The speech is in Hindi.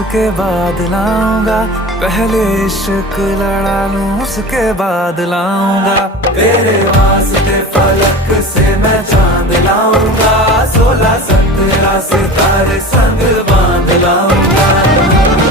उसके बाद लाऊंगा, पहले इश्क लड़ा लूं उसके बाद लाऊंगा। तेरे वास्ते फलक से मैं चांद लाऊंगा, 16-17 सितारे संग बांध लाऊंगा।